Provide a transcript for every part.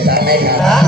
jogetane kan.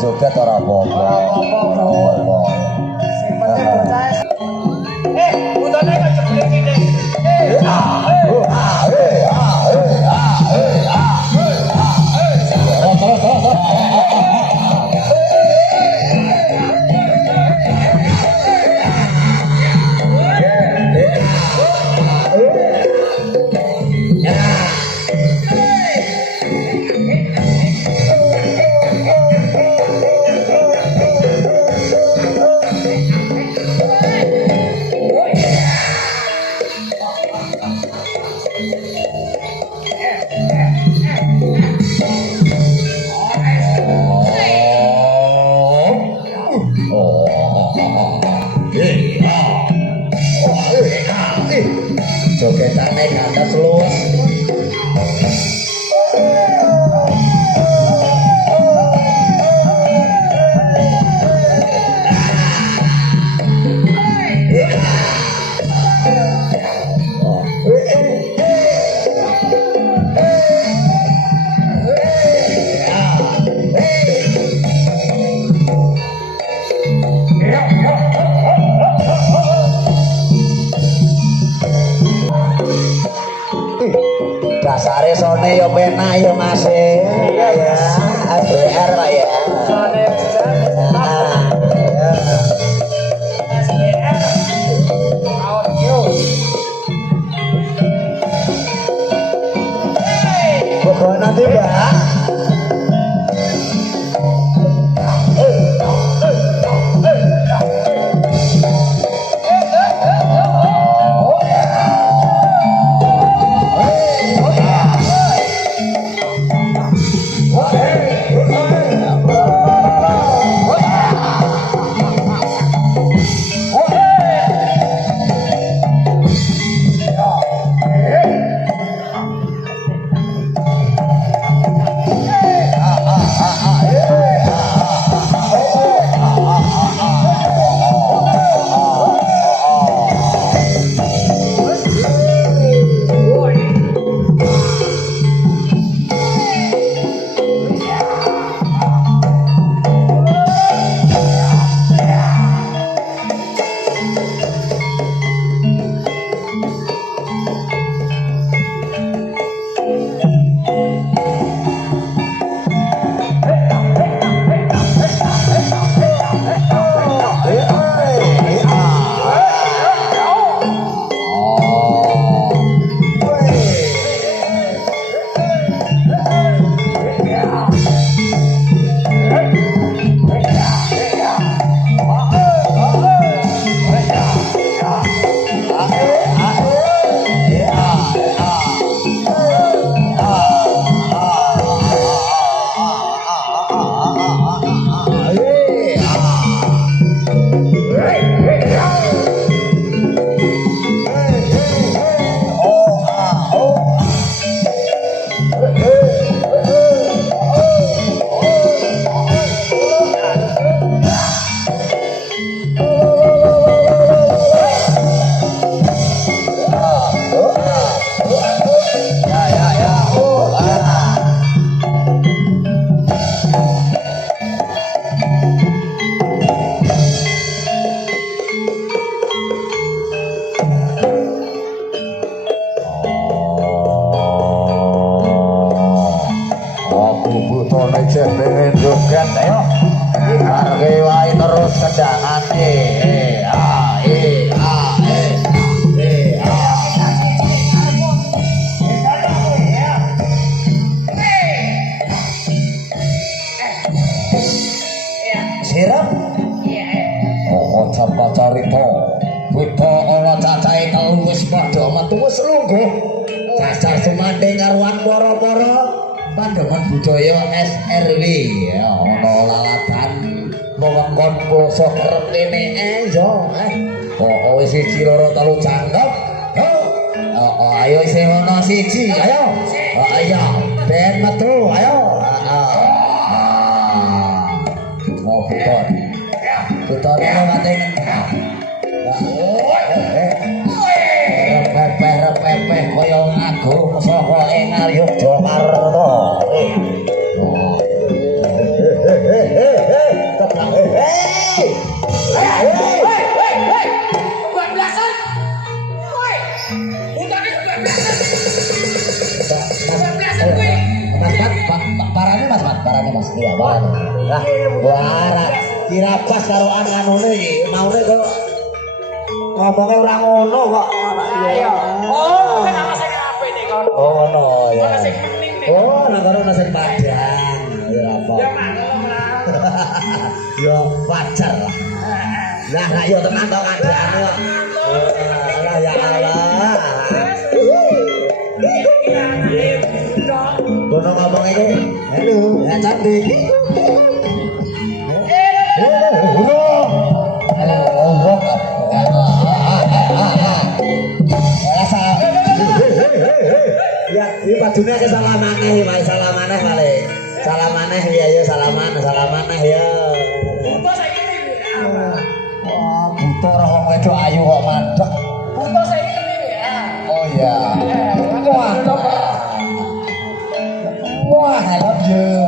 Joget ora apa-apa. Utane kok jeblek iki. Jogetane kandas luwes. Dasare sone yo penak yo Mas. Iya ya, ADR Pak ya. Sone SDR. Audio. Pokoknya nanti Mbak. wedangan sirap carita buta ana cacahe taun wis padha metu wis lungguh cacar sumanding karuan para-para pandeman budaya SRW ya ana lalatan wewengkon basa kerep kene yo wis 1 2 3 cangkep ayo isih ono 1 ayo ayo ben metu ayo putar putar ono ngating repeh koyo ngagung saka Engaryo Jakarta. Kebablasan. Woi. Untane kebablasan. Kebablasan kuwi. Parane Mas, iya parane. Lah, waras. Kira pas karo anune iki, maune kok ngomongnya ora ngono kok. Ayo. Oh, kenapa saya ngapain iki kon? Oh, ngono ya. Ana sing mending nih. Oh, nang karo nasi Padang. Ya apa? Ya maklum lah. Ya wajar lah. Lah nek yo tenan to kandhane kok. Lah ya Allah. Kono ngomong iki. Halo, ya cantik. Ya, ini bajunya ke salamaneh, Pak. Salamaneh kali. Salamaneh ya, ya salamaneh ya. Buta saiki piye? Wah, buta ora wong wedok ayu kok mandek. Buta saiki piye ya? Oh iya. Wah. Wah, I love you.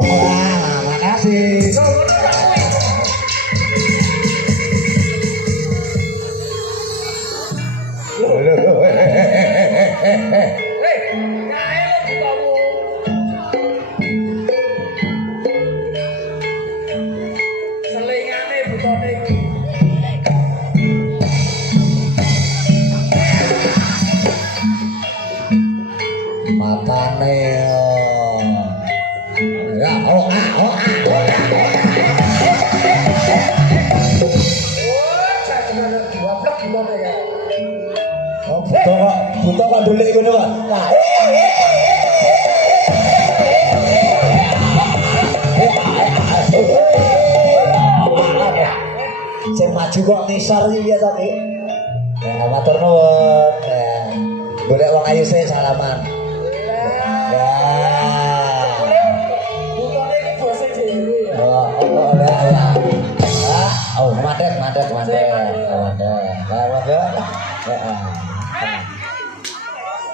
Wah, makasih. Selingane butone iki. Matane ya buta kok dolik ngono Pak. Nah. Sing maju kok ngisor iki ya tadi. Ya matur nuwun. Golek wong ayu sih salaman. Ya. Butone iki bose dhewe ya. Oh, mandet.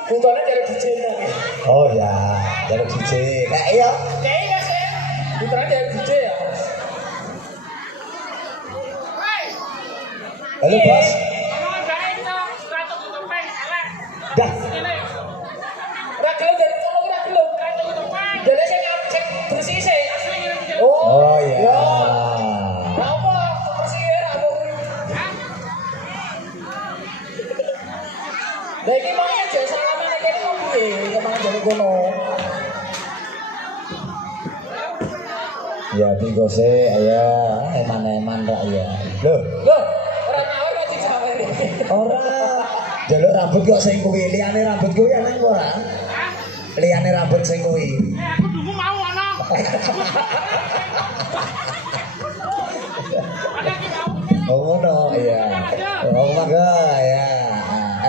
Butone dari dijene. Oh ya, dari cici. Nek iya. Nek iya sih. Butone dari dijene ya. Halo, Bos. Dah. Ora gelem dari kono ora gelem. Dene sing bersih sih. Oh iya. Apa bersih ya aku. Lah iki mau aja salaman iki kok piye? Kemana jare kono. Ya bingose aya eman-eman rak ya. Loh, Ora nawar kok disawer. ora. Jaluk rambut kok sing kuwi, liyane rambut kuwi ana ora? Liyane rambut sing kuwi. Aku dungu mau ana. Oh ngono iya. Oh mangga ya.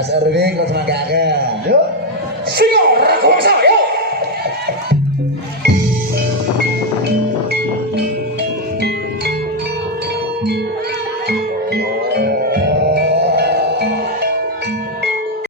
SRW kok semanggaken. Yuk. Sing ora kok